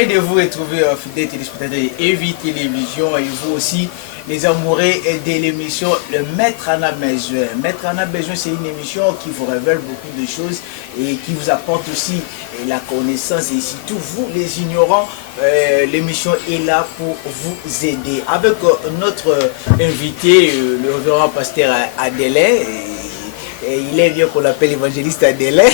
ravi de vous retrouver, fidèles téléspectateurs de EVI Télévision, et vous aussi, les amoureux de l'émission Le Maître en a besoin. Maître en a besoin, c'est une émission qui vous révèle beaucoup de choses et qui vous apporte aussi la connaissance. Et surtout, vous, les ignorants, l'émission est là pour vous aider. Avec notre invité, le révérend pasteur Adelin, il est bien qu'on l'appelle évangéliste Adelin.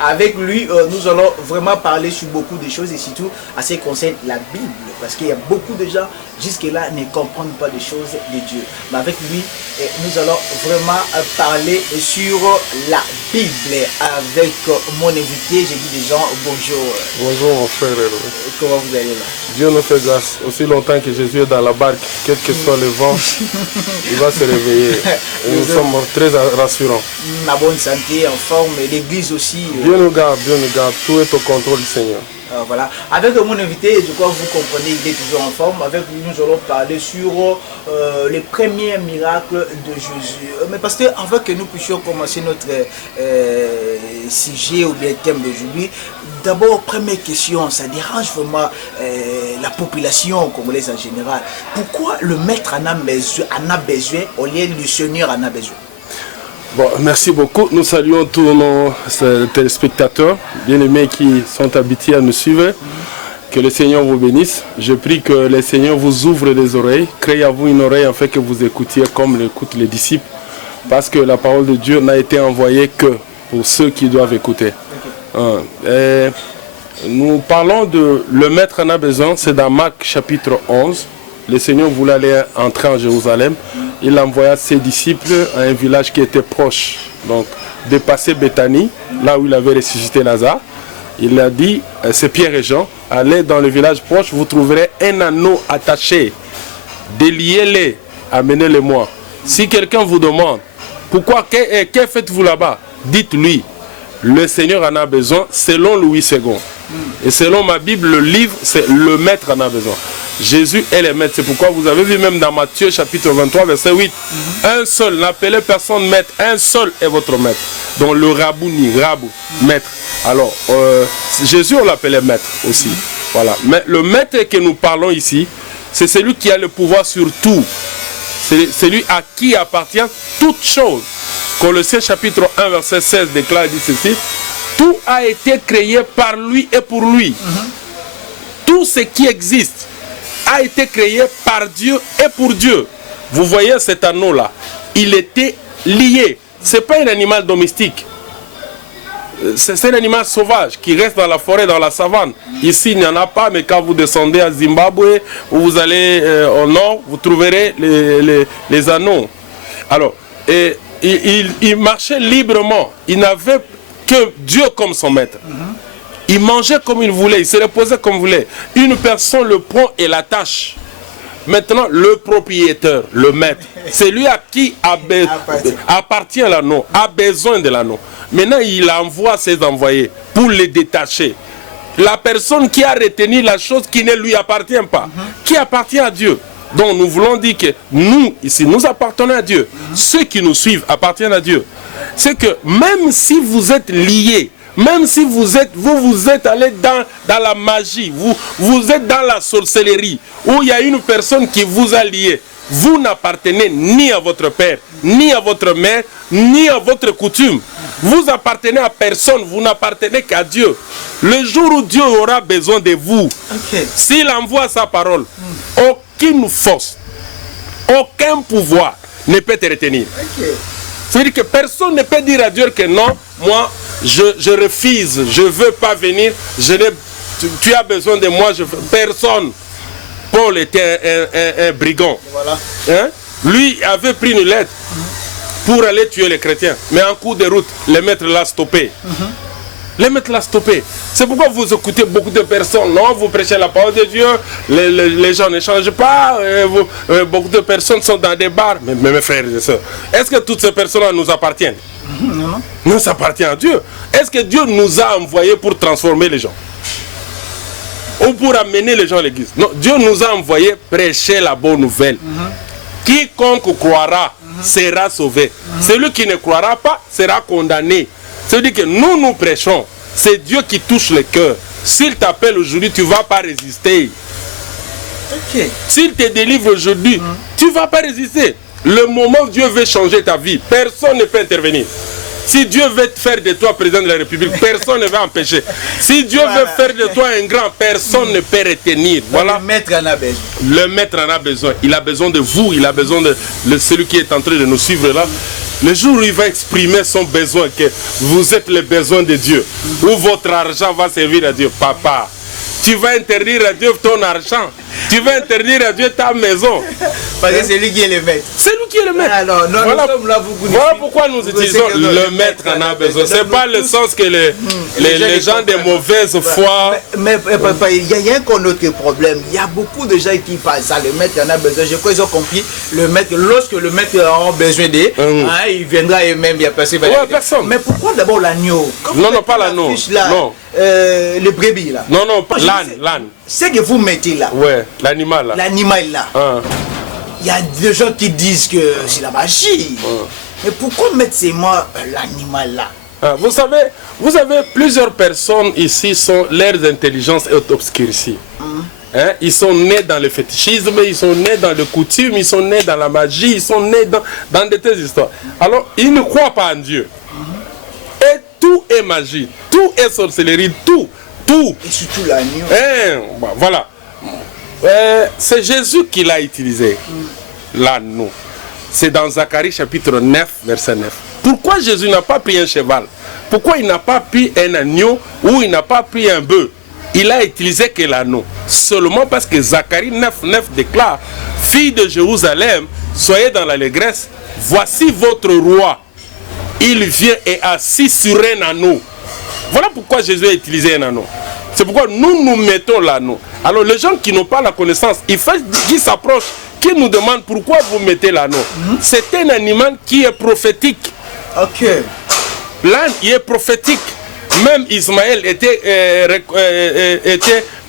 Avec lui, nous allons vraiment parler sur beaucoup de choses et surtout à ce qui concerne la Bible. Parce qu'il y a beaucoup de gens jusque-là ne comprennent pas des choses de Dieu. Mais avec lui, nous allons vraiment parler sur la Bible. Avec mon invité, j'ai dit des gens bonjour. Bonjour mon frère. Comment vous allez là? Dieu nous fait grâce. Aussi longtemps que Jésus est dans la barque, quel que soit le vent, il va se réveiller. Et nous sommes très rassurants. Ma bonne santé, en forme, l'église aussi. Dieu nous garde, tout est au contrôle du Seigneur. Voilà. Avec mon invité, je crois que vous comprenez, il est toujours en forme. Avec lui, nous allons parler sur les premiers miracles de Jésus. Mais parce que, avant que nous puissions commencer notre sujet ou bien thème d'aujourd'hui, d'abord, première question, ça dérange vraiment la population congolaise en général. Pourquoi le maître en a besoin au lieu du Seigneur en a besoin? Bon, merci beaucoup. Nous saluons tous nos téléspectateurs bien-aimés qui sont habitués à nous suivre. Que le Seigneur vous bénisse. Je prie que le Seigneur vous ouvre les oreilles. Créez à vous une oreille afin que vous écoutiez comme l'écoutent les disciples. Parce que la parole de Dieu n'a été envoyée que pour ceux qui doivent écouter. Nous parlons de le maître en a besoin. C'est dans Marc chapitre 11. Le Seigneur voulait aller entrer en Jérusalem. Il envoya ses disciples à un village qui était proche. Donc, dépasser Béthanie, là où il avait ressuscité Lazare. Il a dit, c'est Pierre et Jean, allez dans le village proche, vous trouverez un anneau attaché. Déliez-les, amenez-les-moi. Si quelqu'un vous demande, pourquoi, que faites-vous là-bas? Dites-lui, le Seigneur en a besoin selon Louis II. Et selon ma Bible, le livre, c'est le maître en a besoin. Jésus est le maître. C'est pourquoi vous avez vu même dans Matthieu chapitre 23 verset 8. Un seul, n'appelez personne maître. Un seul est votre maître. Donc le rabouni, maître. Alors, Jésus on l'appelait maître aussi. Voilà. Mais le maître que nous parlons ici, c'est celui qui a le pouvoir sur tout. C'est celui à qui appartient toute chose. Colossiens chapitre 1 verset 16 déclare, dit ceci. Tout a été créé par lui et pour lui. Tout ce qui existe a été créé par Dieu et pour Dieu. Vous voyez cet anneau-là, il était lié. Ce n'est pas un animal domestique. C'est un animal sauvage qui reste dans la forêt, dans la savane. Ici, il n'y en a pas, mais quand vous descendez à Zimbabwe, ou vous allez au nord, vous trouverez les anneaux. Alors, il marchait librement. Il n'avait que Dieu comme son maître. Il mangeait comme il voulait, il se reposait comme il voulait. Une personne le prend et l'attache. Maintenant, le propriétaire, le maître, c'est lui à qui appartient l'anneau, a besoin de l'anneau. Maintenant, il envoie ses envoyés pour les détacher. La personne qui a retenu la chose qui ne lui appartient pas, qui appartient à Dieu. Donc, nous voulons dire que nous, ici, nous appartenons à Dieu. Ceux qui nous suivent appartiennent à Dieu. C'est que même si vous êtes liés, même si vous êtes allé dans la magie, vous êtes dans la sorcellerie, où il y a une personne qui vous a lié, vous n'appartenez ni à votre père, ni à votre mère, ni à votre coutume. Vous appartenez à personne, vous n'appartenez qu'à Dieu. Le jour où Dieu aura besoin de vous, s'il envoie sa parole, aucune force, aucun pouvoir ne peut te retenir. C'est-à-dire que personne ne peut dire à Dieu que non, moi, je refuse, je ne veux pas venir, tu as besoin de moi, personne. Paul était un brigand. Voilà. Hein? Lui avait pris une lettre pour aller tuer les chrétiens. Mais en cours de route, le maître l'a stoppé. Le maître l'a stoppé. C'est pourquoi vous écoutez beaucoup de personnes. Non, vous prêchez la parole de Dieu, les gens ne changent pas, beaucoup de personnes sont dans des bars. Mais mes frères et sœurs, est-ce que toutes ces personnes nous appartiennent? Non. Nous, ça appartient à Dieu. Est-ce que Dieu nous a envoyés pour transformer les gens? Ou pour amener les gens à l'église? Non, Dieu nous a envoyés prêcher la bonne nouvelle. Quiconque croira sera sauvé. Celui qui ne croira pas sera condamné. C'est-à-dire que nous prêchons. C'est Dieu qui touche le cœur. s'il t'appelle aujourd'hui, tu ne vas pas résister. Ok. S'il te délivre aujourd'hui, tu ne vas pas résister. Le moment où Dieu veut changer ta vie, personne ne peut intervenir. Si Dieu veut faire de toi président de la République, personne ne va empêcher. Si Dieu veut faire de toi un grand, personne ne peut retenir. Voilà. Le maître en a besoin. Le maître en a besoin. Il a besoin de vous, il a besoin de celui qui est en train de nous suivre là. Le jour où il va exprimer son besoin, que vous êtes le besoin de Dieu, où votre argent va servir à Dieu, papa. Tu vas interdire à Dieu ton argent. Tu vas interdire à Dieu ta maison. Parce que c'est lui qui est le maître. C'est lui qui est le maître. Alors, non, voilà, nous sommes là pour voilà pourquoi nous utilisons le maître en a besoin. Ce n'est pas le sens que les gens de mauvaise foi. Mais papa, il y a un autre problème. Il y a beaucoup de gens qui parlent ça. Le maître en a besoin. Je crois qu'ils ont compris. Le maître, lorsque le maître a besoin d'eux, il viendra et même il y a personne. Personne. Mais pourquoi d'abord l'agneau? Non, pas l'agneau. Non. Le brebis là. Non, l'âne. C'est que vous mettez là. Ouais, l'animal là. L'animal là. Il y a des gens qui disent que c'est la magie. Mais pourquoi mettre ces mots l'animal là? Vous savez, plusieurs personnes ici leurs intelligences est obscurcie. Ils sont nés dans le fétichisme, ils sont nés dans le coutume, ils sont nés dans la magie, ils sont nés dans de telles histoires. Alors, ils ne croient pas en Dieu. Et tout est magie, tout est sorcellerie, tout. Et surtout l'agneau. Voilà. C'est Jésus qui l'a utilisé, l'agneau. C'est dans Zacharie chapitre 9, verset 9. Pourquoi Jésus n'a pas pris un cheval? Pourquoi il n'a pas pris un agneau ou il n'a pas pris un bœuf? Il a utilisé que l'agneau. Seulement parce que Zacharie 9, 9 déclare: Fille de Jérusalem, soyez dans l'allégresse, voici votre roi. Il vient et assis sur un anneau. Voilà pourquoi Jésus a utilisé un anneau. C'est pourquoi nous mettons l'anneau. Alors les gens qui n'ont pas la connaissance, il faut qu'ils s'approchent, qu'ils nous demandent pourquoi vous mettez l'anneau. C'est un animal qui est prophétique. Ok. L'âne, il est prophétique. Même Ismaël était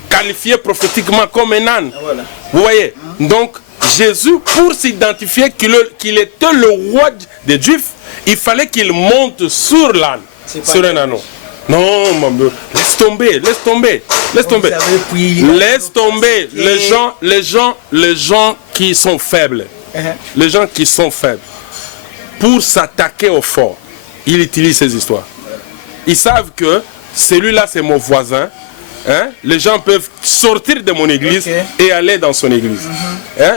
qualifié prophétiquement comme un âne. Voilà. Vous voyez. Donc Jésus, pour s'identifier qu'il était le roi des Juifs, il fallait qu'il monte sur l'âne, sur un anneau. Non, mon Dieu, laisse tomber. Laisse tomber. Les gens qui sont faibles. Les gens qui sont faibles. Pour s'attaquer au fort, ils utilisent ces histoires. Ils savent que celui-là, c'est mon voisin. Les gens peuvent sortir de mon église et aller dans son église.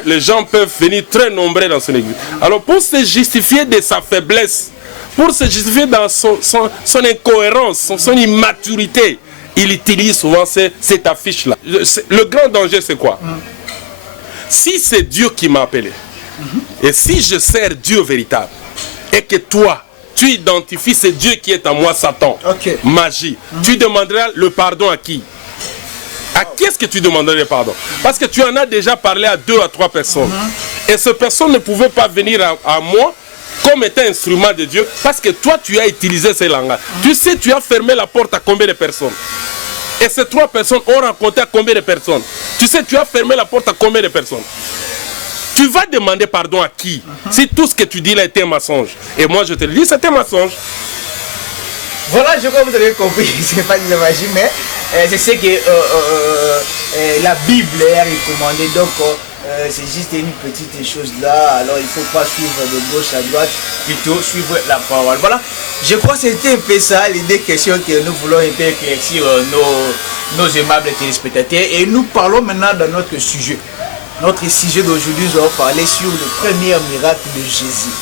Les gens peuvent venir très nombreux dans son église. Alors, pour se justifier de sa faiblesse, pour se justifier dans son incohérence, son immaturité, il utilise souvent cette affiche-là. Le grand danger, c'est quoi? Si c'est Dieu qui m'a appelé, et si je sers Dieu véritable, et que toi, tu identifies ce Dieu qui est en moi, Satan, magie, tu demanderas le pardon à qui? À qui est-ce que tu demanderais le pardon? Parce que tu en as déjà parlé à 2 à 3 personnes. Et ces personnes ne pouvaient pas venir à moi comme étant instrument de Dieu, parce que toi tu as utilisé ces langages. Tu sais, tu as fermé la porte à combien de personnes? Et ces 3 personnes ont rencontré à combien de personnes? Tu sais, tu as fermé la porte à combien de personnes? Tu vas demander pardon à qui? Si tout ce que tu dis là était un mensonge. Et moi je te le dis, c'est un mensonge. Voilà, je crois que vous avez compris, c'est pas de la magie, mais c'est ce que la Bible est recommandée. Donc c'est juste une petite chose là. Alors il ne faut pas suivre de gauche à droite, plutôt suivre la parole. Voilà, je crois que c'était un peu ça les 2 questions que nous voulons un peu éclaircir nos aimables téléspectateurs. Et nous parlons maintenant de notre sujet. Notre sujet d'aujourd'hui, nous allons parler sur le premier miracle de Jésus.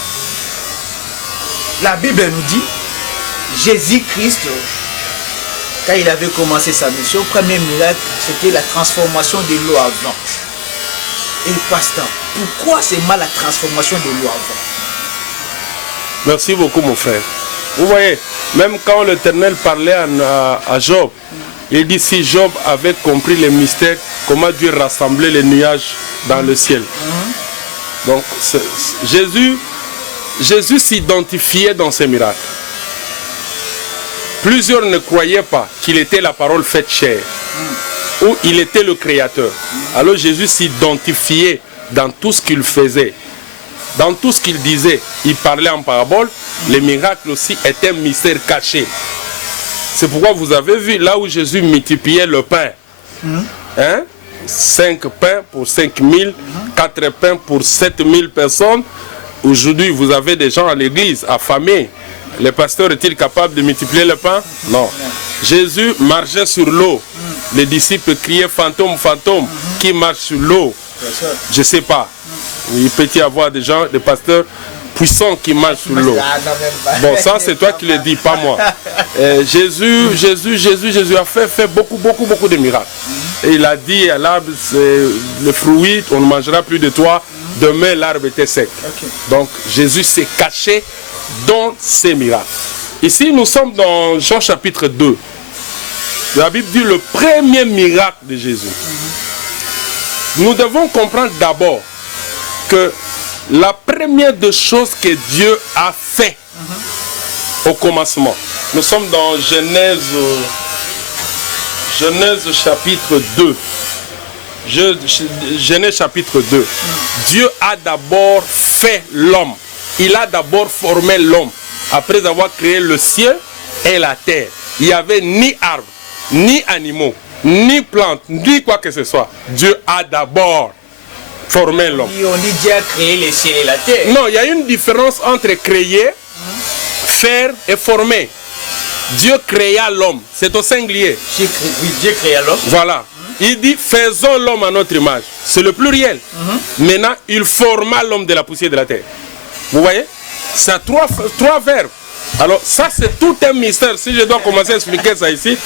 La Bible nous dit, Jésus-Christ, quand il avait commencé sa mission, le premier miracle, c'était la transformation de l'eau à vin. Et pasteur, pourquoi c'est mal la transformation de l'eau à vin? Merci beaucoup mon frère. Vous voyez, même quand l'Éternel parlait à Job, il dit si Job avait compris les mystères, comment Dieu rassemblait les nuages dans le ciel. Donc Jésus s'identifiait dans ces miracles. Plusieurs ne croyaient pas qu'il était la parole faite chair, ou il était le créateur. Alors Jésus s'identifiait dans tout ce qu'il faisait, dans tout ce qu'il disait. Il parlait en parabole, les miracles aussi étaient un mystère caché. C'est pourquoi vous avez vu là où Jésus multipliait le pain. Hein? 5 pains pour 5000, 4 pains pour 7000 personnes. Aujourd'hui, vous avez des gens à l'église affamés. Le pasteur est-il capable de multiplier le pain? Non. Jésus marchait sur l'eau. Les disciples criaient fantôme, fantôme. Qui marche sur l'eau? Je ne sais pas. Il peut y avoir des gens, des pasteurs puissants qui marchent sur l'eau. Bon, ça c'est toi qui le dis, pas moi. Jésus a fait beaucoup de miracles. Et il a dit à l'arbre, le fruit, on ne mangera plus de toi. Demain, l'arbre était sec. Donc, Jésus s'est caché dans ces miracles. Ici, nous sommes dans Jean chapitre 2. La Bible dit le premier miracle de Jésus. Nous devons comprendre d'abord que la première des choses que Dieu a fait au commencement. Nous sommes dans Genèse chapitre 2. Genèse chapitre 2. Dieu a d'abord fait l'homme. Il a d'abord formé l'homme. Après avoir créé le ciel et la terre. Il n'y avait ni arbres, ni animaux, ni plantes, ni quoi que ce soit. Dieu a d'abord formé l'homme. On dit Dieu a créé les ciels et la terre. Non, il y a une différence entre créer, faire et former. Dieu créa l'homme. C'est au singulier. Dieu créa l'homme. Voilà. Il dit faisons l'homme à notre image. C'est le pluriel. Maintenant, il forma l'homme de la poussière de la terre. Vous voyez? C'est trois verbes. Alors ça c'est tout un mystère. Si je dois commencer à expliquer ça ici,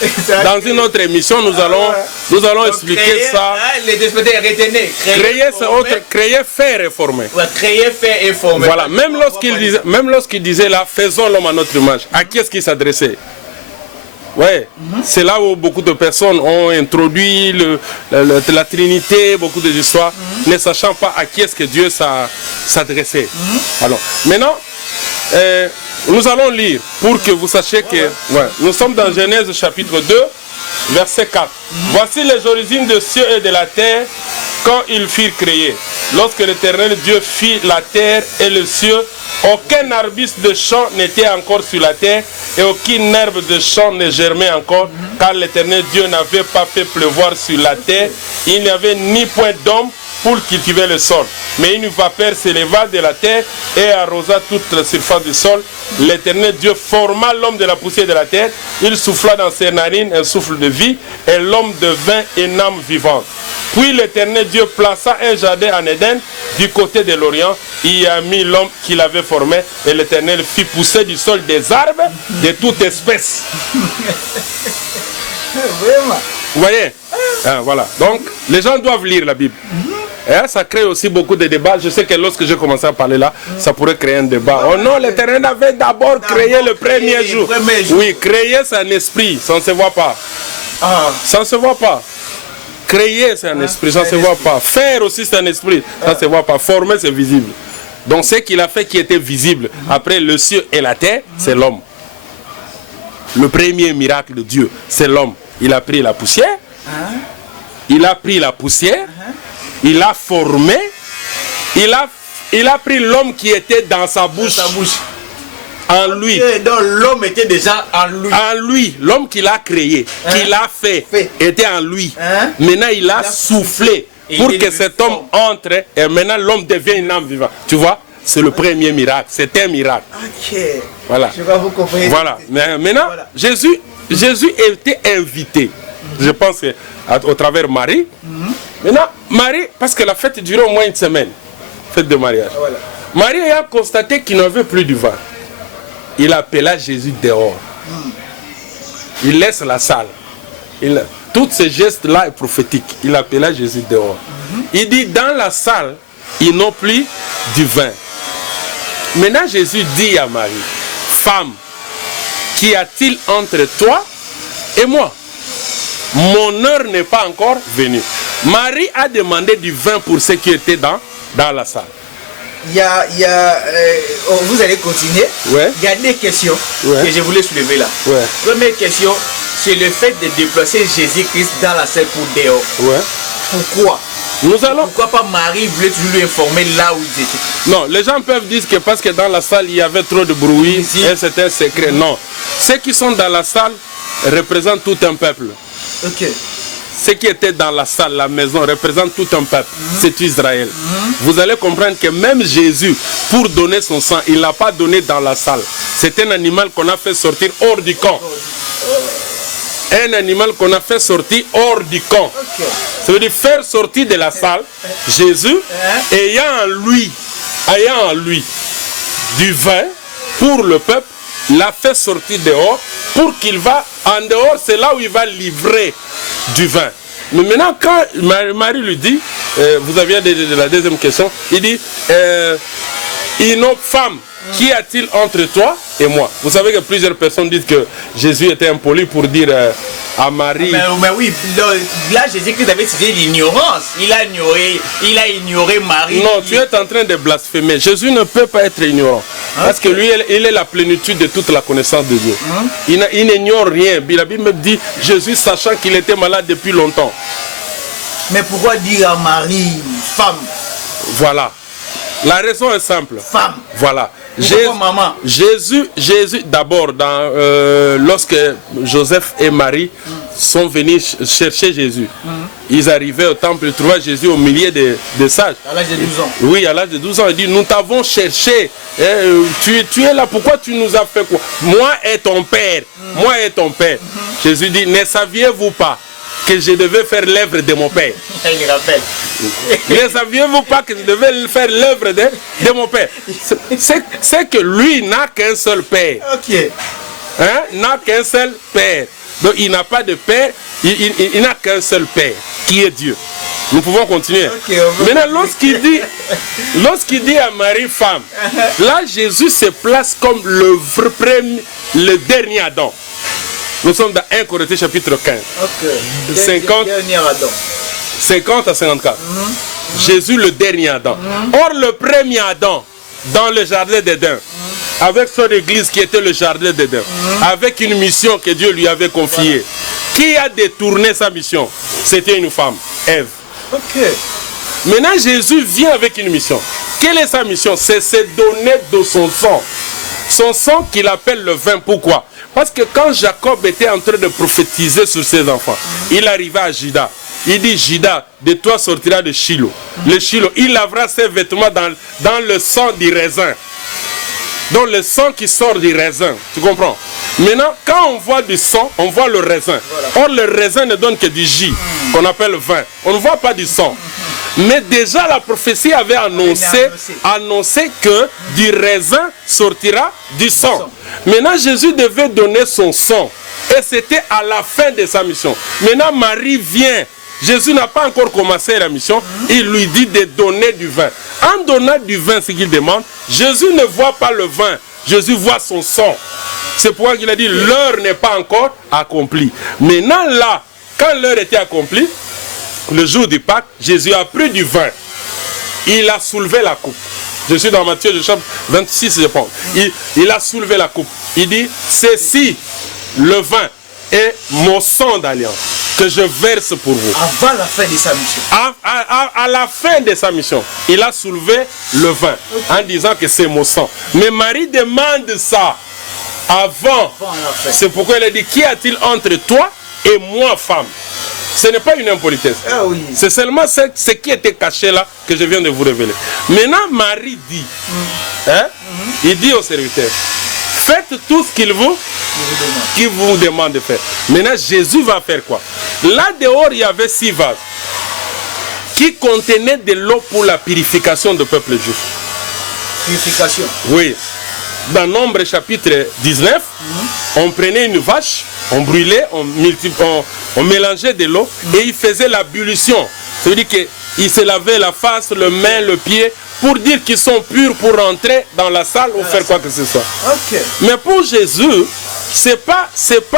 dans une autre émission, nous allons expliquer créer, ça. Les despotés retenez. Créer c'est autre, créer, faire et former. Ouais, créer, faire et former. Voilà, même lorsqu'il disait là, faisons l'homme à notre image, à qui est-ce qu'il s'adressait? Ouais, c'est là où beaucoup de personnes ont introduit la Trinité, beaucoup d'histoires, ne sachant pas à qui est-ce que Dieu s'adressait. Alors, maintenant, nous allons lire pour que vous sachiez que... nous sommes dans Genèse chapitre 2, verset 4. Voici les origines des cieux et de la terre quand ils furent créés. Lorsque l'Éternel Dieu fit la terre et le ciel, aucun arbuste de champ n'était encore sur la terre et aucune herbe de champ ne germait encore, car l'Éternel Dieu n'avait pas fait pleuvoir sur la terre. Il n'y avait ni point d'homme pour cultiver le sol. Mais une vapeur s'éleva de la terre et arrosa toute la surface du sol. L'Éternel Dieu forma l'homme de la poussière de la terre. Il souffla dans ses narines un souffle de vie et l'homme devint une âme vivante. Puis l'Éternel Dieu plaça un jardin en Éden du côté de l'Orient. Il y a mis l'homme qu'il avait formé et l'Éternel fit pousser du sol des arbres de toute espèce. Vraiment. Vous voyez? Voilà. Donc, les gens doivent lire la Bible. Et ça crée aussi beaucoup de débats. Je sais que lorsque j'ai commencé à parler là, ça pourrait créer un débat. Oh non, l'Éternel avait d'abord créé le premier jour. Oui, créer c'est un esprit, ça ne se voit pas. Ça ne se voit pas. Créer c'est un esprit, ça ne se voit pas. Faire aussi c'est un esprit, ça ne se voit pas. Former c'est visible. Donc ce qu'il a fait qui était visible, après le ciel et la terre, c'est l'homme. Le premier miracle de Dieu, c'est l'homme. Il a pris la poussière. Il a pris la poussière. Il a formé, il a pris l'homme qui était dans sa bouche, en lui. Donc l'homme était déjà en lui. En lui, l'homme qu'il a créé, qu'il a fait, était en lui. Maintenant il a soufflé pour que cet homme entre et maintenant l'homme devient une âme vivante. Tu vois, c'est le premier miracle, c'est un miracle. Ok. Voilà. Je vais vous comprendre. Voilà. Mais maintenant, voilà. Jésus était invité. Je pense au travers Marie. Maintenant, Marie, parce que la fête durait au moins une semaine, fête de mariage. Voilà. Marie a constaté qu'il n'avait plus du vin. Il appela Jésus dehors. Il laisse la salle. Tous ces gestes-là sont prophétiques. Il appela Jésus dehors. Il dit, dans la salle, ils n'ont plus du vin. Maintenant, Jésus dit à Marie, femme, qu'y a-t-il entre toi et moi? Mon heure n'est pas encore venue. Marie a demandé du vin pour ceux qui étaient dans la salle. Vous allez continuer. Ouais. Il y a des questions que je voulais soulever là. Ouais. Première question, c'est le fait de déplacer Jésus-Christ dans la salle pour dehors. Ouais. Pourquoi? Pourquoi pas Marie voulait toujours lui informer là où ils étaient? Non, les gens peuvent dire que parce que dans la salle il y avait trop de bruit et c'était un secret. Non. Ceux qui sont dans la salle représente tout un peuple. Ok. Ce qui était dans la salle, la maison, représente tout un peuple. C'est Israël. Vous allez comprendre que même Jésus, pour donner son sang, il ne l'a pas donné dans la salle. C'est un animal qu'on a fait sortir hors du camp. Un animal qu'on a fait sortir hors du camp. Ok. Ça veut dire faire sortir de la salle Jésus ayant en lui du vin pour le peuple, l'a fait sortir dehors pour qu'il va en dehors, c'est là où il va livrer du vin. Mais maintenant, quand Marie lui dit, vous aviez de la deuxième question, il dit, une autre femme, qu'y a-t-il entre toi et moi? Vous savez que plusieurs personnes disent que Jésus était impoli pour dire à Marie. Mais oui, là Jésus-Christ avait cité l'ignorance. Il a ignoré Marie. Non, tu es en train de blasphémer. Jésus ne peut pas être ignorant. Parce que lui, il est la plénitude de toute la connaissance de Dieu. Il n'ignore rien. La Bible me dit, Jésus, sachant qu'il était malade depuis longtemps. Mais pourquoi dire à Marie, femme? Voilà. La raison est simple. Femme. Voilà. Maman? Jésus, d'abord, lorsque Joseph et Marie sont venus chercher Jésus, ils arrivaient au temple, ils trouvaient Jésus au milieu des sages. À l'âge de 12 ans. Oui, à l'âge de 12 ans, il dit, nous t'avons cherché. Tu es là, pourquoi tu nous as fait quoi? Moi et ton père. Moi et ton père. Jésus dit, ne saviez-vous pas que je devais faire l'œuvre de mon père? Il rappelle. Ne saviez-vous pas que je devais faire l'œuvre de mon père? C'est que lui n'a qu'un seul père. Ok. Hein? N'a qu'un seul père. Donc il n'a pas de père, il n'a qu'un seul père, qui est Dieu. Nous pouvons continuer. Okay, maintenant, lorsqu'il dit à Marie femme, là Jésus se place comme le dernier Adam. Nous sommes dans 1 Corinthiens chapitre 15. Ok. 50 à 54. Jésus le dernier Adam. Or le premier Adam dans le jardin d'Éden, avec son église qui était le jardin d'Éden, avec une mission que Dieu lui avait confiée. Qui a détourné sa mission? C'était une femme, Ève. Ok. Maintenant Jésus vient avec une mission. Quelle est sa mission? C'est se donner de son sang. Son sang qu'il appelle le vin. Pourquoi? Parce que quand Jacob était en train de prophétiser sur ses enfants, il arriva à Juda. Il dit, Juda, de toi sortira de Shilo. Le Shilo, il lavera ses vêtements dans le sang du raisin. Dans le sang qui sort du raisin. Tu comprends? Maintenant, quand on voit du sang, on voit le raisin. Or, le raisin ne donne que du jus, qu'on appelle vin. On ne voit pas du sang. Mais déjà, la prophétie avait annoncé que du raisin sortira du sang. Maintenant, Jésus devait donner son sang. Et c'était à la fin de sa mission. Maintenant, Marie vient. Jésus n'a pas encore commencé la mission. Il lui dit de donner du vin. En donnant du vin, ce qu'il demande, Jésus ne voit pas le vin. Jésus voit son sang. C'est pourquoi il a dit, l'heure n'est pas encore accomplie. Maintenant là, quand l'heure était accomplie, le jour du Pâques, Jésus a pris du vin. Il a soulevé la coupe. Je suis dans Matthieu, chapitre 26, je pense. Il a soulevé la coupe. Il dit, ceci, le vin, est mon sang d'alliance que je verse pour vous. Avant la fin de sa mission. À la fin de sa mission, il a soulevé le vin en disant que c'est mon sang. Mais Marie demande ça avant. C'est pourquoi elle a dit, qu'y a-t-il entre toi et moi, femme? Ce n'est pas une impolitesse. Ah oui. C'est seulement ce qui était caché là que je viens de vous révéler. Maintenant, Marie dit, il dit au serviteur, faites tout ce qu'il vous demande de faire. Maintenant, Jésus va faire quoi? Là dehors, il y avait 6 vases qui contenaient de l'eau pour la purification du peuple juif. Purification? Oui. Dans Nombre chapitre 19, on prenait une vache, on brûlait, on mélangeait de l'eau et il faisait l'ablution. Ça veut dire qu'il se lavait la face, le main, le pied, pour dire qu'ils sont purs pour rentrer dans la salle ou faire quoi que ce soit. Okay. Mais pour Jésus, c'est pas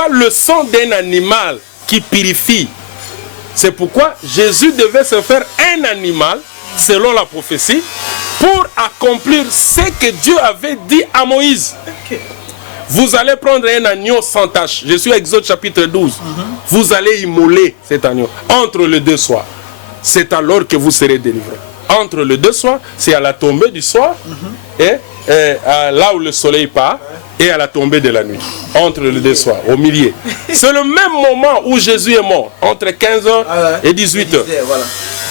le sang d'un animal qui purifie. C'est pourquoi Jésus devait se faire un animal, selon la prophétie, pour accomplir ce que Dieu avait dit à Moïse. Okay. Vous allez prendre un agneau sans tache. Je suis à Exode chapitre 12. Vous allez immoler cet agneau entre les 2 soirs. C'est alors que vous serez délivrés. Entre les 2 soirs, c'est à la tombée du soir et là où le soleil part et à la tombée de la nuit, entre les deux soirs, au milieu. C'est le même moment où Jésus est mort, entre 15h et 18h. Voilà.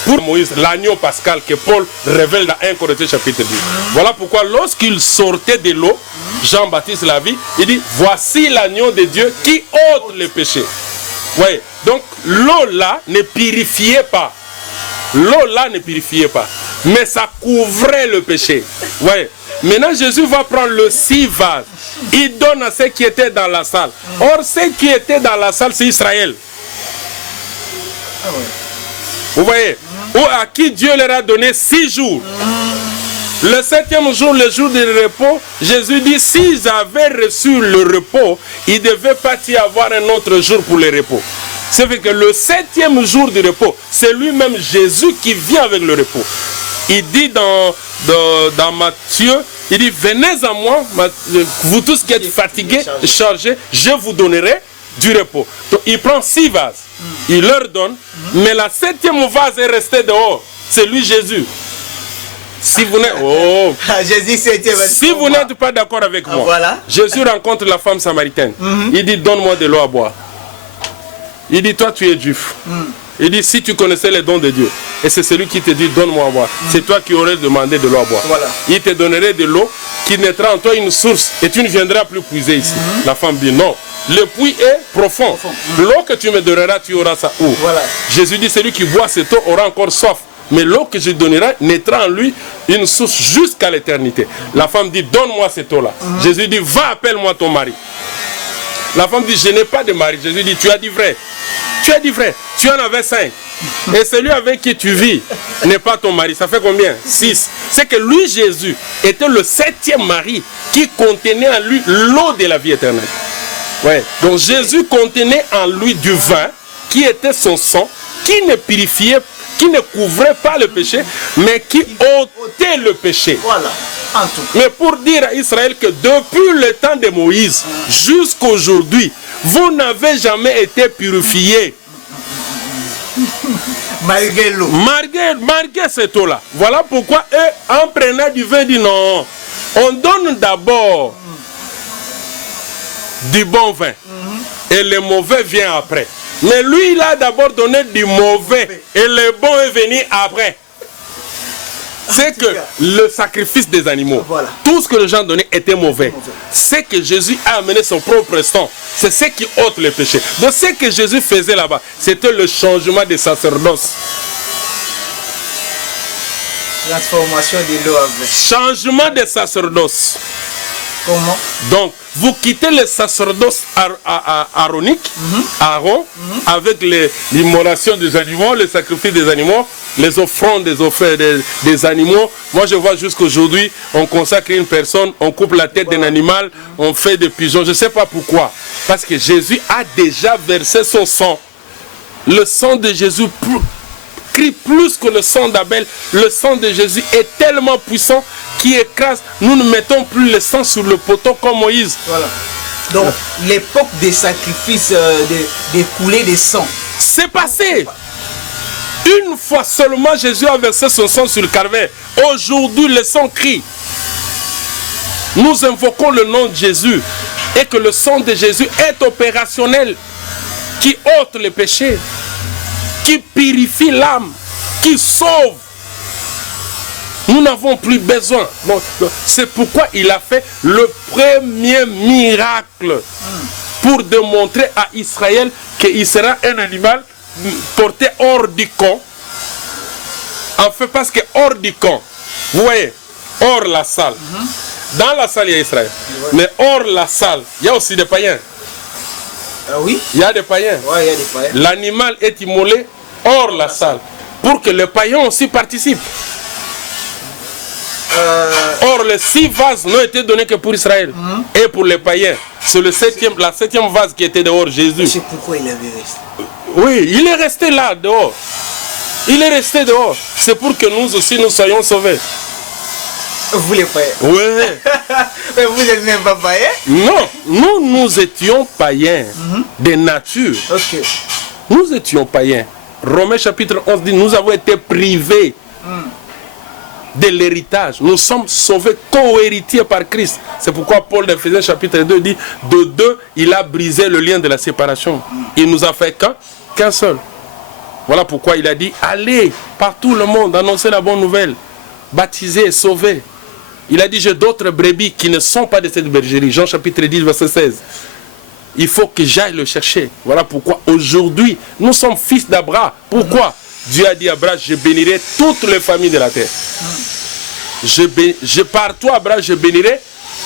Pour Moïse, l'agneau pascal que Paul révèle dans 1 Corinthiens chapitre 10. Voilà pourquoi lorsqu'il sortait de l'eau, Jean-Baptiste l'a vu, il dit, voici l'agneau de Dieu qui ôte le péché. Ouais. Donc l'eau là ne purifiait pas. L'eau là ne purifiait pas. Mais ça couvrait le péché. Ouais. Maintenant Jésus va prendre le 6 vases. Il donne à ceux qui étaient dans la salle. Or ceux qui étaient dans la salle, c'est Israël. Ah ouais. Vous voyez, ou à qui Dieu leur a donné 6 jours. Le 7e jour, le jour du repos, Jésus dit, s'ils avaient reçu le repos, il ne devait pas y avoir un autre jour pour le repos. C'est fait que le 7e jour du repos, c'est lui-même Jésus qui vient avec le repos. Il dit dans Matthieu, il dit, venez à moi, vous tous qui êtes fatigués, chargés, je vous donnerai du repos. Donc il prend 6 vases, il leur donne, mais la 7e vase est restée dehors. C'est lui Jésus. Si vous n'êtes pas d'accord avec moi, voilà. Jésus rencontre la femme samaritaine. Il dit, donne-moi de l'eau à boire. Il dit, toi tu es juif. Il dit, si tu connaissais les dons de Dieu, et c'est celui qui te dit, donne-moi à boire, c'est toi qui aurais demandé de l'eau à boire. Voilà. Il te donnerait de l'eau qui naîtra en toi une source, et tu ne viendras plus puiser ici. La femme dit, non. Le puits est profond. L'eau que tu me donneras, tu auras ça où? Voilà. Jésus dit, celui qui boit cette eau aura encore soif. Mais l'eau que je donnerai naîtra en lui une source jusqu'à l'éternité. La femme dit, donne-moi cette eau-là. Jésus dit, va, appelle-moi ton mari. La femme dit, je n'ai pas de mari. Jésus dit, tu as dit vrai. Tu as dit vrai. Tu en avais 5. Et celui avec qui tu vis n'est pas ton mari. Ça fait combien? 6. C'est que lui, Jésus, était le 7e mari qui contenait en lui l'eau de la vie éternelle. Ouais. Donc Jésus contenait en lui du vin qui était son sang, qui ne purifiait, qui ne couvrait pas le péché, mais qui ôtait le péché. Voilà. En tout. Mais pour dire à Israël que depuis le temps de Moïse jusqu'à aujourd'hui, vous n'avez jamais été purifiés. Malgré l'eau. Malgré cette eau-là. Voilà pourquoi eux, en prenant du vin, disent non. On donne d'abord du bon vin. Et le mauvais vient après. Mais lui, il a d'abord donné du mauvais. Et le bon est venu après. C'est que le sacrifice des animaux, voilà. Tout ce que les gens donnaient était mauvais. C'est que Jésus a amené son propre sang. C'est ce qui ôte le péché. Donc ce que Jésus faisait là-bas, c'était le changement des sacerdoces. Transformation de l'eau avec. Changement des sacerdoces. Comment? Donc, vous quittez le sacerdoce aaronique, Aaron, avec l'immolation des animaux, le sacrifice des animaux, les offrandes des animaux. Moi, je vois jusqu'aujourd'hui, on consacre une personne, on coupe la tête d'un animal, on fait des pigeons. Je ne sais pas pourquoi. Parce que Jésus a déjà versé son sang. Le sang de Jésus crie plus que le sang d'Abel. Le sang de Jésus est tellement puissant qui écrase. Nous ne mettons plus le sang sur le poteau comme Moïse. Voilà. Donc, l'époque des sacrifices, des coulées de sang, c'est passé. Une fois seulement, Jésus a versé son sang sur le calvaire. Aujourd'hui, le sang crie. Nous invoquons le nom de Jésus et que le sang de Jésus est opérationnel, qui ôte les péchés, qui purifie l'âme, qui sauve. Nous n'avons plus besoin. C'est pourquoi il a fait le premier miracle pour démontrer à Israël qu'il sera un animal porté hors du camp. En fait, parce que hors du camp, vous voyez, hors la salle. Dans la salle, il y a Israël. Mais hors la salle, il y a aussi des païens. Oui. Il y a des païens. Ouais, il y a des païens. L'animal est immolé hors la salle pour que les païens aussi participent. Or, les 6 vases n'ont été donnés que pour Israël et pour les païens. C'est la 7e vase qui était dehors, Jésus. C'est pourquoi il avait resté. Oui, il est resté là, dehors. Il est resté dehors. C'est pour que nous aussi, nous soyons sauvés. Vous les païens? Oui. Mais vous n'êtes même pas païens? Non, nous étions païens de nature. Ok. Nous étions païens. Romains chapitre 11 dit, nous avons été privés de l'héritage. Nous sommes sauvés co-héritiers par Christ. C'est pourquoi Paul d'Éphésiens chapitre 2 dit, de deux, il a brisé le lien de la séparation. Il nous a fait qu'un seul. Voilà pourquoi il a dit, allez par tout le monde, annoncer la bonne nouvelle, baptiser, sauver. Il a dit, j'ai d'autres brebis qui ne sont pas de cette bergerie. Jean chapitre 10, verset 16. Il faut que j'aille le chercher. Voilà pourquoi aujourd'hui, nous sommes fils d'Abraham. Pourquoi? Dieu a dit à Abraham, je bénirai toutes les familles de la terre. Par toi, Abraham, je bénirai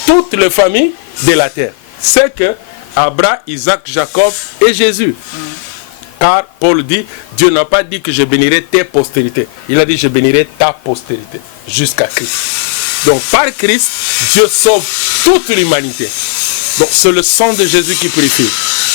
toutes les familles de la terre. C'est que Abraham, Isaac, Jacob et Jésus. Car Paul dit, Dieu n'a pas dit que je bénirai tes postérités. Il a dit, je bénirai ta postérité jusqu'à Christ. Donc par Christ, Dieu sauve toute l'humanité. Donc c'est le sang de Jésus qui purifie.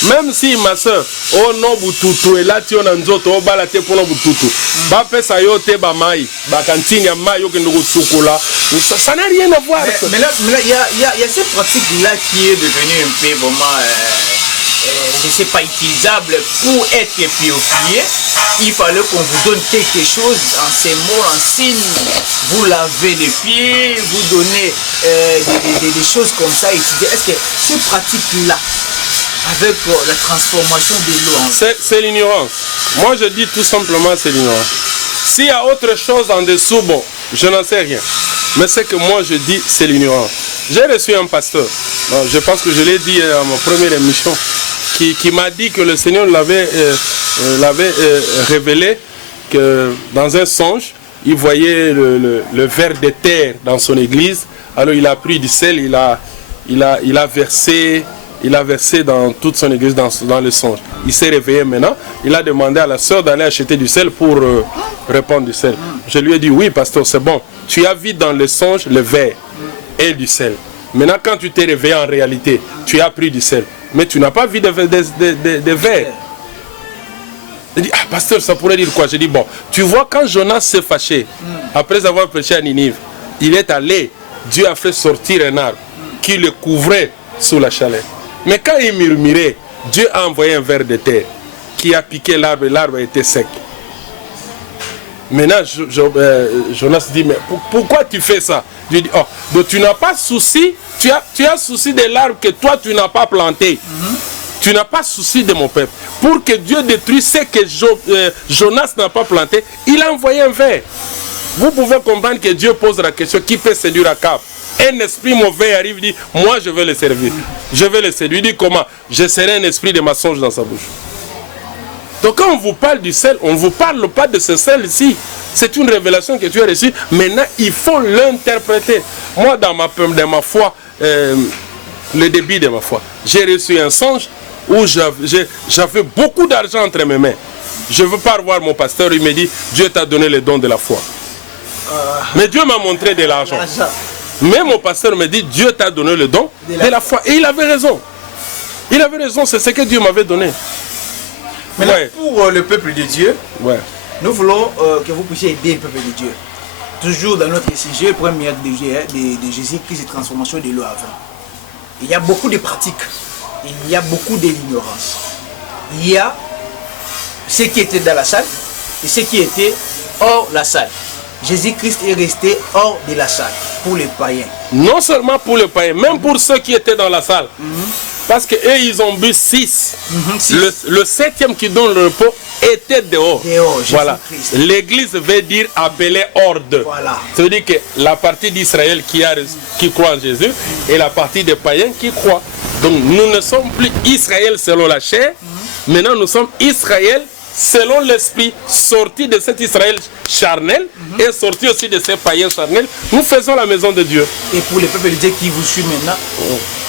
Même si ma soeur, oh non, bututu, et là tu en anzoto, oh balate pour non bututu. Ba pesa yo te ba mai, ba cantine ya mai yo que nous chocolat. Ça n'a rien à voir. Mais là, il y a cette pratique-là qui est devenue un peu vraiment, je ne sais pas, utilisable pour être purifié. Il fallait qu'on vous donne quelque chose en ces mots, en signe. Vous lavez les pieds, vous donnez des choses comme ça. Est-ce que cette pratique-là, avec la transformation de l'eau, c'est l'ignorance. Moi je dis tout simplement c'est l'ignorance. S'il y a autre chose en dessous, bon, je n'en sais rien. Mais ce que moi je dis, c'est l'ignorance. J'ai reçu un pasteur, je pense que je l'ai dit à ma première émission, qui m'a dit que le Seigneur l'avait révélé que dans un songe, il voyait le ver de terre dans son église. Alors il a pris du sel, il a versé dans toute son église dans le songe. Il s'est réveillé maintenant, il a demandé à la sœur d'aller acheter du sel pour répandre du sel. Je lui ai dit, oui pasteur, c'est bon, tu as vu dans le songe le verre et du sel. Maintenant quand tu t'es réveillé en réalité, tu as pris du sel. Mais tu n'as pas vu de verre. Il dit, ah pasteur, ça pourrait dire quoi? J'ai dit, bon, tu vois quand Jonas s'est fâché, après avoir prêché à Ninive, il est allé, Dieu a fait sortir un arbre qui le couvrait sous la chaleur. Mais quand il murmurait, Dieu a envoyé un ver de terre qui a piqué l'arbre et l'arbre a été sec. Maintenant, Jonas dit, mais pourquoi tu fais ça? Je dis, oh, donc tu n'as pas souci, tu as souci de l'arbre que toi tu n'as pas planté. Tu n'as pas souci de mon peuple. Pour que Dieu détruise ce que Jonas n'a pas planté, il a envoyé un ver. Vous pouvez comprendre que Dieu pose la question, qui peut séduire Akab? Un esprit mauvais arrive et dit, moi je vais le servir. Je vais le séduire. Il dit comment? Je serai un esprit de mensonge dans sa bouche. Donc quand on vous parle du sel, on ne vous parle pas de ce sel ici. C'est une révélation que tu as reçue. Maintenant, il faut l'interpréter. Moi, dans ma foi, le début de ma foi, j'ai reçu un songe où j'avais beaucoup d'argent entre mes mains. Je ne veux pas revoir mon pasteur, il me dit, Dieu t'a donné le don de la foi. Mais Dieu m'a montré de l'argent. Mais mon pasteur me dit, Dieu t'a donné le don de la foi. Et il avait raison. Il avait raison, c'est ce que Dieu m'avait donné. Maintenant, pour le peuple de Dieu, nous voulons que vous puissiez aider le peuple de Dieu. Toujours dans notre sujet, premier de Jésus-Christ et transformation de l'eau avant. Il y a beaucoup de pratiques. Il y a beaucoup d'ignorance. Il y a ce qui était dans la salle et ce qui était hors la salle. Jésus-Christ est resté hors de la salle pour les païens. Non seulement pour les païens, même pour ceux qui étaient dans la salle. Parce qu'eux, ils ont bu 6. Le 7e qui donne le repos était dehors. Voilà. L'église veut dire appeler hors de. Voilà. Ça veut dire que la partie d'Israël qui croit en Jésus et la partie des païens qui croient. Donc nous ne sommes plus Israël selon la chair. Maintenant nous sommes Israël selon l'esprit, sorti de cet Israël charnel et sorti aussi de ces païens charnels. Nous faisons la maison de Dieu. Et pour les peuples de Dieu qui vous suivent maintenant,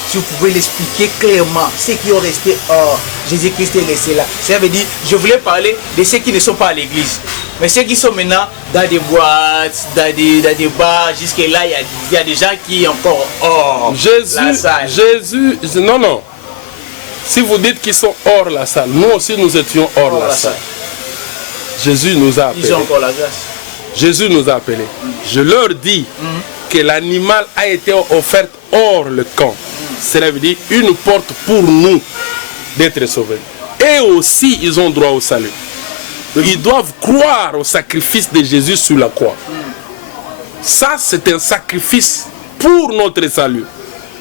si vous pouvez l'expliquer clairement, ceux qui ont resté hors, Jésus-Christ est resté là. Ça veut dire, je voulais parler de ceux qui ne sont pas à l'église. Mais ceux qui sont maintenant dans des boîtes, dans des bars, jusque-là, il y a des gens qui sont encore hors la salle. Jésus, non. Si vous dites qu'ils sont hors la salle, nous aussi nous étions hors la salle. Jésus nous a appelés. Ils ont encore la grâce. Jésus nous a appelés. Je leur dis que l'animal a été offert hors le camp. Cela veut dire une porte pour nous d'être sauvés. Et aussi, ils ont droit au salut. Donc, ils doivent croire au sacrifice de Jésus sur la croix. Ça, c'est un sacrifice pour notre salut.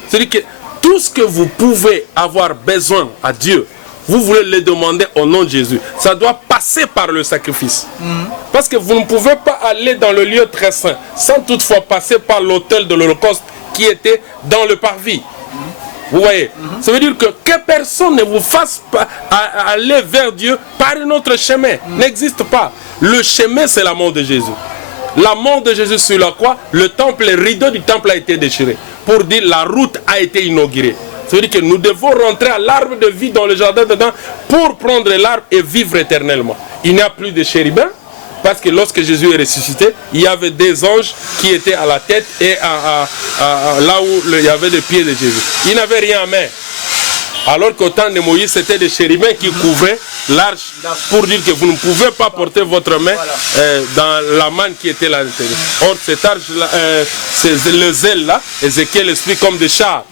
C'est-à-dire que tout ce que vous pouvez avoir besoin à Dieu, vous voulez le demander au nom de Jésus. Ça doit passer par le sacrifice. Parce que vous ne pouvez pas aller dans le lieu très saint sans toutefois passer par l'autel de l'Holocauste qui était dans le parvis. Vous voyez, ça veut dire que personne ne vous fasse pas aller vers Dieu par un autre chemin. N'existe pas. Le chemin, c'est la mort de Jésus. La mort de Jésus sur la croix, le temple, le rideau du temple a été déchiré. Pour dire la route a été inaugurée. Ça veut dire que nous devons rentrer à l'arbre de vie dans le jardin dedans pour prendre l'arbre et vivre éternellement. Il n'y a plus de chérubins. Parce que lorsque Jésus est ressuscité, il y avait des anges qui étaient à la tête et là où il y avait les pieds de Jésus. Il n'avait rien en main. Alors qu'au temps de Moïse, c'était des chérubins qui couvraient l'arche pour dire que vous ne pouvez pas porter votre main dans la manne qui était là à l'intérieur. Or, cette arche-là, c'est le zèle là, Ézéchiel explique comme des chars.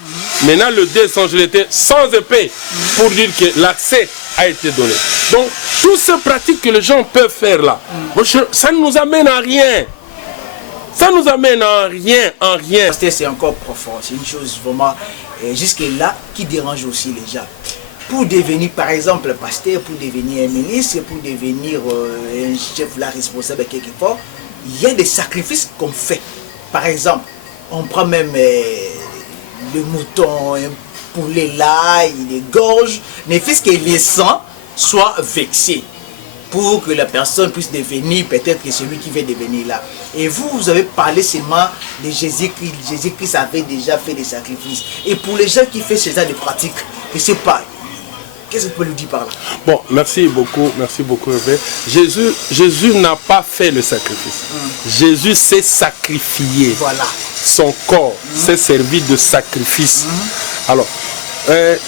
Maintenant, le deux anges étaient sans épée pour dire que l'accès a été donné. Donc, toutes ces pratiques que les gens peuvent faire là, ça ne nous amène à rien. Ça nous amène à rien, en rien. C'est encore profond, c'est une chose vraiment jusque-là qui dérange aussi les gens. Pour devenir par exemple pasteur, pour devenir un ministre, pour devenir un chef là responsable quelque part, il y a des sacrifices qu'on fait. Par exemple, on prend même le mouton, un poulet là, il égorge, mais fait que les sangs soient vexés pour que la personne puisse devenir peut-être que celui qui veut devenir là. Et vous avez parlé seulement de Jésus-Christ. Jésus-Christ avait déjà fait des sacrifices. Et pour les gens qui font ce genre de pratiques, je ne sais pas, qu'est-ce que vous pouvez nous dire par là? Bon, merci beaucoup Hervé. Jésus n'a pas fait le sacrifice. Jésus s'est sacrifié. Voilà. Son corps s'est servi de sacrifice. Alors,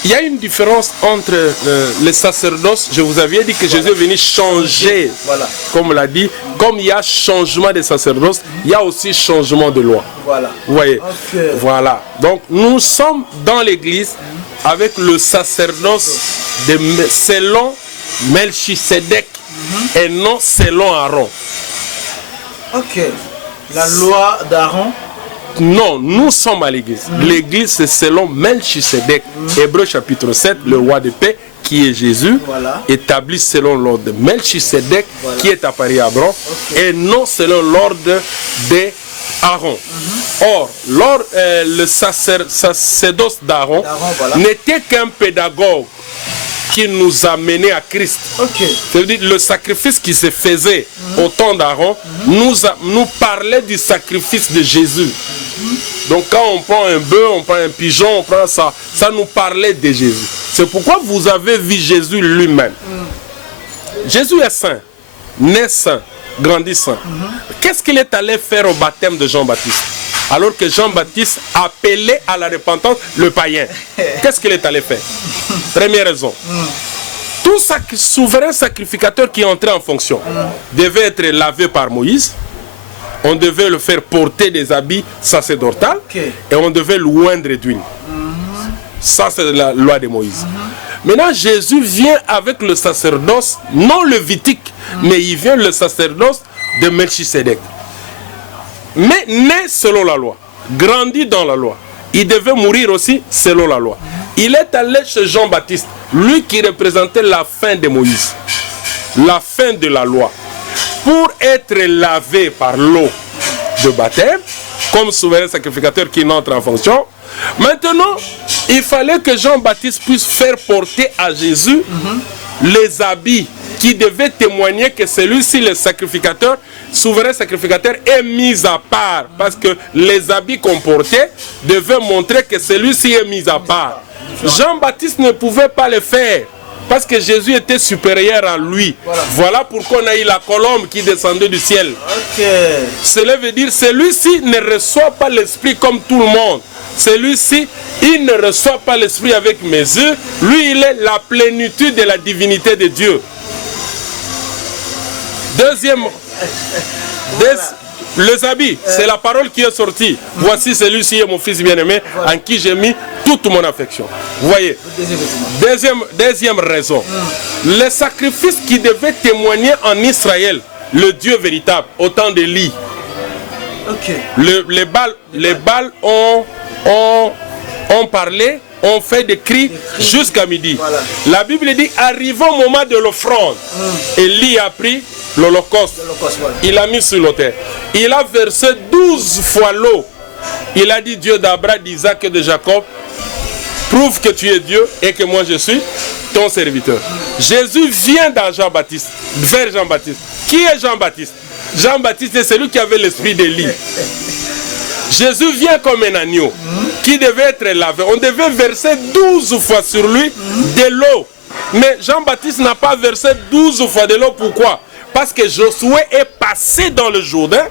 il y a une différence entre les sacerdoces. Je vous avais dit que Jésus est venu changer, comme on l'a dit. Comme il y a changement des sacerdoces, il y a aussi changement de loi. Voilà. Vous voyez. Voilà. Donc nous sommes dans l'église avec le sacerdoce selon Melchisedec et non selon Aaron. Ok. La loi d'Aaron. Non, nous sommes à l'église. L'église, c'est selon Melchisedec. Hébreux chapitre 7, le roi de paix, qui est Jésus, établi selon l'ordre de Melchisedec, qui est apparu à Abraham, et non selon l'ordre d'Aaron. Or, le sacerdoce d'Aaron n'était qu'un pédagogue qui nous a menés à Christ. C'est-à-dire le sacrifice qui se faisait au temps d'Aaron nous parlait du sacrifice de Jésus. Donc quand on prend un bœuf, on prend un pigeon, on prend ça, ça nous parlait de Jésus. C'est pourquoi vous avez vu Jésus lui-même. Jésus est saint, né saint, grandi saint. Qu'est-ce qu'il est allé faire au baptême de Jean-Baptiste? Alors que Jean-Baptiste appelait à la repentance le païen. Qu'est-ce qu'il est allé faire? Première raison. Tout souverain sacrificateur qui entrait en fonction devait être lavé par Moïse. On devait le faire porter des habits sacerdotaux et on devait l'oindre d'huile. Ça, c'est la loi de Moïse. Maintenant, Jésus vient avec le sacerdoce, non lévitique, mais il vient le sacerdoce de Melchisedec. Mais né selon la loi, grandi dans la loi. Il devait mourir aussi selon la loi. Il est allé chez Jean-Baptiste, lui qui représentait la fin de Moïse, la fin de la loi, pour être lavé par l'eau de baptême, comme souverain sacrificateur qui entre en fonction. Maintenant, il fallait que Jean-Baptiste puisse faire porter à Jésus les habits qui devaient témoigner que celui-ci, le sacrificateur, souverain sacrificateur, est mis à part. Parce que les habits qu'on portait devaient montrer que celui-ci est mis à part. Jean-Baptiste ne pouvait pas le faire. Parce que Jésus était supérieur à lui. Voilà pourquoi on a eu la colombe qui descendait du ciel. Cela veut dire que celui-ci ne reçoit pas l'esprit comme tout le monde. Celui-ci, il ne reçoit pas l'esprit avec mes yeux. Lui, il est la plénitude de la divinité de Dieu. Deuxième, les habits, c'est la parole qui est sortie. Voici celui-ci est mon fils bien-aimé, en qui j'ai mis toute mon affection. Vous voyez. Deuxième raison. Les sacrifices qui devaient témoigner en Israël, le Dieu véritable, au temps d'Élie. Ok. Les balles ont parlé, ont fait des cris jusqu'à midi. Voilà. La Bible dit, arrivant au moment de l'offrande, Élie a pris l'holocauste. Voilà. Il a mis sur l'autel. Il a versé 12 fois l'eau. Il a dit, Dieu d'Abraham, d'Isaac et de Jacob, prouve que tu es Dieu et que moi je suis ton serviteur. Jésus vient dans Jean-Baptiste, vers Jean-Baptiste. Qui est Jean-Baptiste? Jean-Baptiste est celui qui avait l'esprit d'Élie. Jésus vient comme un agneau qui devait être lavé. On devait verser 12 fois sur lui de l'eau. Mais Jean-Baptiste n'a pas versé 12 fois de l'eau. Pourquoi? Parce que Josué est passé dans le Jourdain.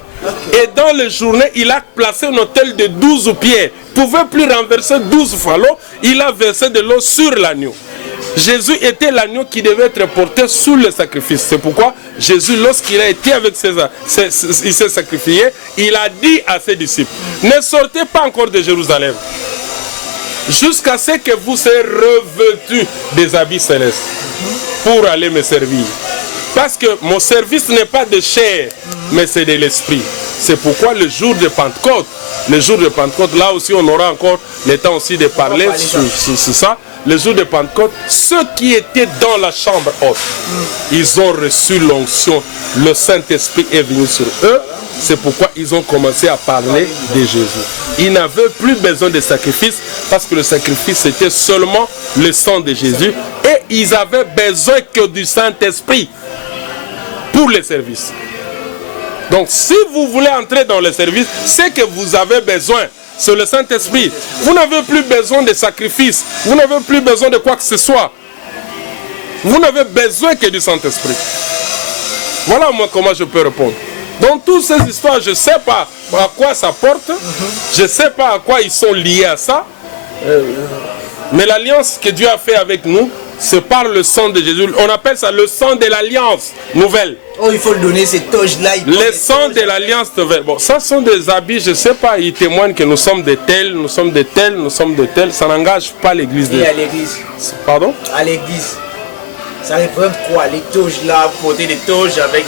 Et dans le Jourdain, il a placé un autel de 12 pierres. Il ne pouvait plus renverser 12 fois l'eau. Il a versé de l'eau sur l'agneau. Jésus était l'agneau qui devait être porté sous le sacrifice. C'est pourquoi Jésus, lorsqu'il a été avec il s'est sacrifié, il a dit à ses disciples, ne sortez pas encore de Jérusalem jusqu'à ce que vous soyez revêtus des habits célestes pour aller me servir. Parce que mon service n'est pas de chair, mais c'est de l'esprit. C'est pourquoi le jour de Pentecôte, là aussi on aura encore le temps aussi de parler sur ça. Le jour de Pentecôte, ceux qui étaient dans la chambre haute, ils ont reçu l'onction, le Saint-Esprit est venu sur eux. C'est pourquoi ils ont commencé à parler de Jésus. Ils n'avaient plus besoin de sacrifice parce que le sacrifice c'était seulement le sang de Jésus. Et ils avaient besoin que du Saint-Esprit pour le service. Donc si vous voulez entrer dans le service, c'est que vous avez besoin. C'est le Saint-Esprit. Vous n'avez plus besoin de sacrifices. Vous n'avez plus besoin de quoi que ce soit. Vous n'avez besoin que du Saint-Esprit. Voilà moi comment je peux répondre. Dans toutes ces histoires, je ne sais pas à quoi ça porte. Je ne sais pas à quoi ils sont liés à ça. Mais l'alliance que Dieu a fait avec nous, c'est par le sang de Jésus. On appelle ça le sang de l'alliance nouvelle. Oh, il faut le donner, ces toges-là. Le sang de l'alliance nouvelle. Bon, ça sont des habits, je ne sais pas, ils témoignent que nous sommes de tels, nous sommes de tels, nous sommes de tels. Ça n'engage pas l'église. Et à l'église. Pardon? À l'église. Ça représente quoi? Les toges-là, porter des toges avec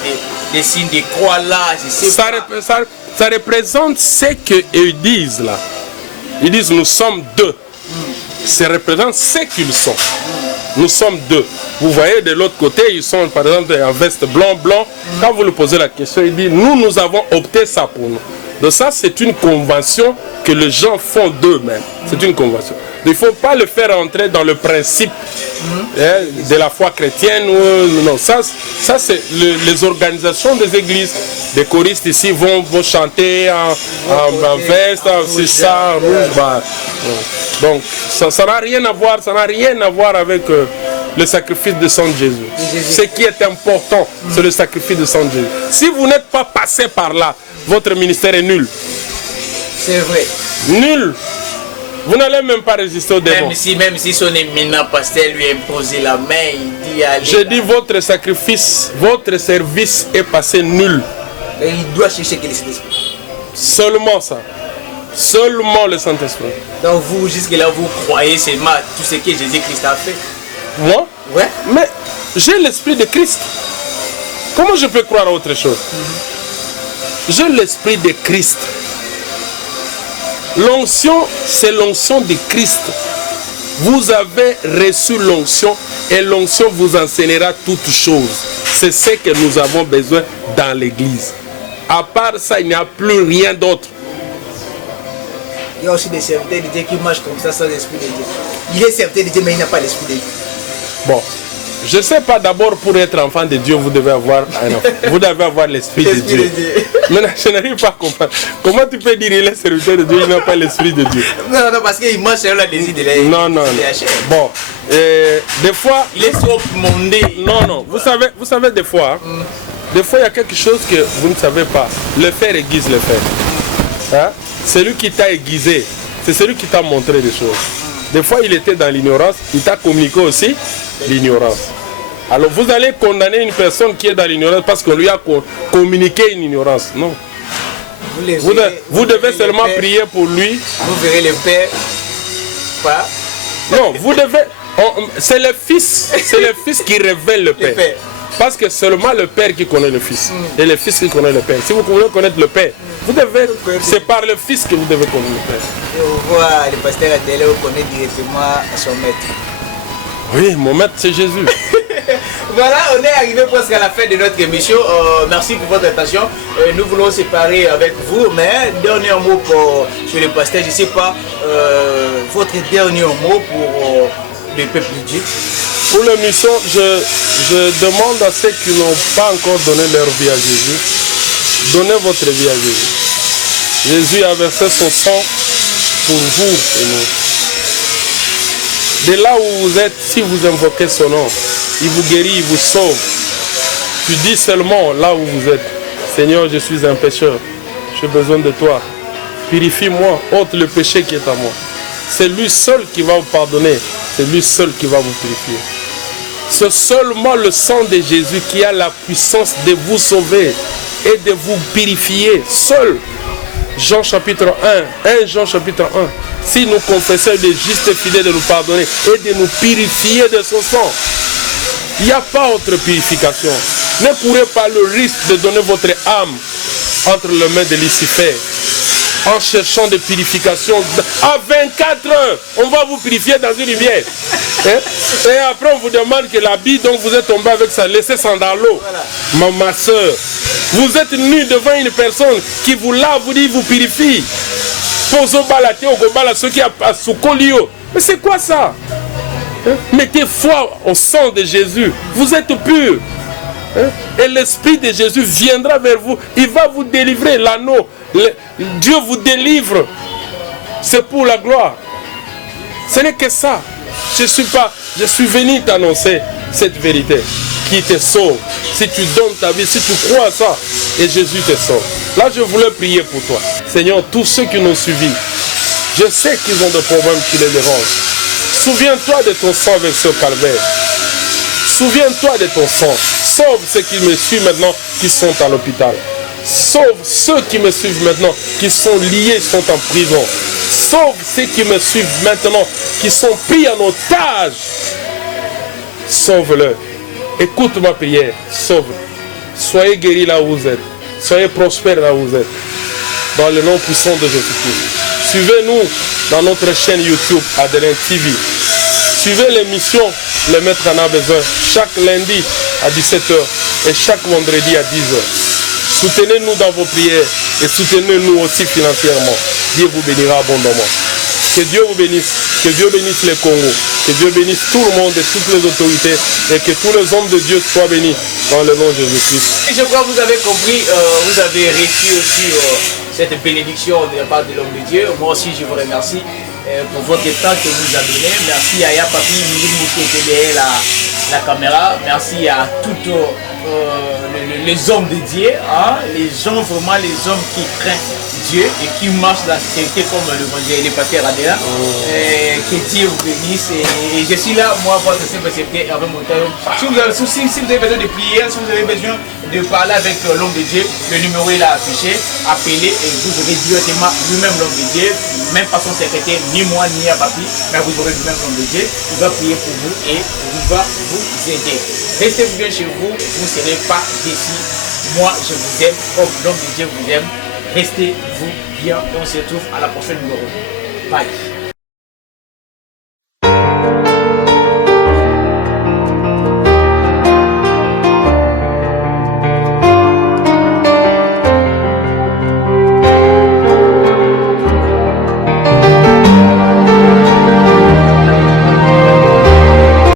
des signes de croix là. Ça représente ce qu'ils disent là. Ils disent nous sommes deux. Ça représente ce qu'ils sont. Nous sommes deux. Vous voyez de l'autre côté, ils sont par exemple en veste blanc. Quand vous lui posez la question, il dit nous avons opté ça pour nous. Donc ça c'est une convention que les gens font d'eux-mêmes. C'est une convention. Il ne faut pas le faire entrer dans le principe de la foi chrétienne. Non, ça c'est les organisations des églises. Les choristes ici vont chanter en veste, c'est ça, rouge. Donc ça n'a rien à voir avec le sacrifice de sang de Jésus. Ce qui est important, c'est le sacrifice de sang de Jésus. Si vous n'êtes pas passé par là, votre ministère est nul. C'est vrai. Nul. Vous n'allez même pas résister au démon. Même si son éminent pasteur lui a imposé la main, il dit allez. Je dis votre sacrifice, votre service est passé nul. Et il doit chercher que le Saint-Esprit. Seulement ça. Seulement le Saint-Esprit. Donc vous, jusque-là, vous croyez seulement à tout ce que Jésus-Christ a fait? Moi? Ouais. Mais j'ai l'esprit de Christ. Comment je peux croire à autre chose? J'ai l'esprit de Christ. L'onction, c'est l'onction de Christ. Vous avez reçu l'onction et l'onction vous enseignera toutes choses. C'est ce que nous avons besoin dans l'église. À part ça, il n'y a plus rien d'autre. Il y a aussi des serviteurs de Dieu qui marchent comme ça sans l'esprit de Dieu. Il est serviteur de Dieu, mais il n'a pas l'esprit de Dieu. Bon, je ne sais pas, d'abord pour être enfant de Dieu, vous devez avoir l'esprit de Dieu. Maintenant, je n'arrive pas à comprendre. Comment tu peux dire qu'il est serviteur de Dieu, il n'a pas l'esprit de Dieu? Non, parce qu'il mange selon la désir de la Non. Bon, des fois... Il est trop mondé. Non. Vous savez des fois, des fois il y a quelque chose que vous ne savez pas. Le faire aiguise le faire. Hein? Celui qui t'a aiguisé, c'est celui qui t'a montré des choses. Des fois, il était dans l'ignorance, il t'a communiqué aussi l'ignorance. Alors, vous allez condamner une personne qui est dans l'ignorance parce qu'on lui a communiqué une ignorance. Non. Vous devez seulement prier pour lui. Vous verrez le Père. Pas. Non, vous devez... C'est le Fils qui révèle le Père. Parce que seulement le Père qui connaît le Fils. Et le Fils qui connaît le Père. Si vous voulez connaître le Père, vous devez, c'est par le Fils que vous devez connaître le Père. Et on voit le pasteur à télé, on connaît directement son maître. Oui, mon maître c'est Jésus. Voilà, on est arrivé presque à la fin de notre émission. Merci pour votre attention. Nous voulons séparer avec vous, mais dernier mot sur le pasteur, je ne sais pas, votre dernier mot pour le peuple de Dieu. Pour la mission, je demande à ceux qui n'ont pas encore donné leur vie à Jésus, donnez votre vie à Jésus. Jésus a versé son sang pour vous et nous. De là où vous êtes, si vous invoquez son nom, il vous guérit, il vous sauve. Tu dis seulement là où vous êtes, Seigneur, je suis un pécheur, j'ai besoin de toi. Purifie-moi, ôte le péché qui est à moi. C'est lui seul qui va vous pardonner, c'est lui seul qui va vous purifier. C'est seulement le sang de Jésus qui a la puissance de vous sauver et de vous purifier. Seul. Jean chapitre 1 Jean chapitre 1. Si nous confessons, il est juste et fidèle de nous pardonner et de nous purifier de son sang. Il n'y a pas autre purification. Ne courez pas le risque de donner votre âme entre les mains de Lucifer en cherchant des purifications. À 24 heures, on va vous purifier dans une rivière. Et après, on vous demande que l'habit dont vous êtes tombé avec ça, laissez ça dans l'eau. Ma soeur, vous êtes nu devant une personne qui vous lave, vous dit, vous purifie. Mais c'est quoi ça? Mettez foi au sang de Jésus. Vous êtes pur. Et l'Esprit de Jésus viendra vers vous. Il va vous délivrer l'anneau. Dieu vous délivre. C'est pour la gloire. Ce n'est que ça. Je suis venu t'annoncer cette vérité qui te sauve. Si tu donnes ta vie, si tu crois à ça, et Jésus te sauve. Là, je voulais prier pour toi. Seigneur, tous ceux qui nous suivis, je sais qu'ils ont des problèmes qui les dérangent. Souviens-toi de ton sang avec ce calvaire. Souviens-toi de ton sang. Sauve ceux qui me suivent maintenant, qui sont à l'hôpital. Sauve ceux qui me suivent maintenant, qui sont liés, sont en prison. Sauve ceux qui me suivent maintenant, qui sont pris en otage. Sauve-le. Écoute ma prière. Sauve. Soyez guéris là où vous êtes. Soyez prospères là où vous êtes. Dans le nom puissant de Jésus-Christ. Suivez-nous dans notre chaîne YouTube Adelin TV. Suivez l'émission Le Maître en a besoin chaque lundi à 17h et chaque vendredi à 10h. Soutenez-nous dans vos prières et soutenez-nous aussi financièrement. Dieu vous bénira abondamment. Que Dieu vous bénisse, que Dieu bénisse les Congo, que Dieu bénisse tout le monde et toutes les autorités et que tous les hommes de Dieu soient bénis dans le nom de Jésus-Christ. Je crois que vous avez compris, vous avez reçu aussi cette bénédiction de la part de l'homme de Dieu. Moi aussi je vous remercie pour votre temps que vous avez donné. Merci à Aya Papi qui était derrière la caméra. Merci à tous les hommes de Dieu, hein? Les gens vraiment, les hommes qui craignent Dieu et qui marchent dans la société comme le pasteur Adela. Que Dieu vous bénisse. Et je suis là, moi, pour accepter avec mon temps. Si vous avez souci, si vous avez besoin de prière, si vous avez besoin de parler avec l'homme de Dieu, le numéro est là affiché. Appelez et vous aurez directement lui-même l'homme de Dieu, même pas son secrétaire, ni moi, ni à papi, mais vous aurez lui-même l'homme de Dieu. Il va prier pour vous et il va vous aider. Restez bien chez vous, vous ne serez pas déçus. Moi, je vous aime comme l'homme de Dieu vous aime. Restez-vous bien et on se retrouve à la prochaine numéro. Bye.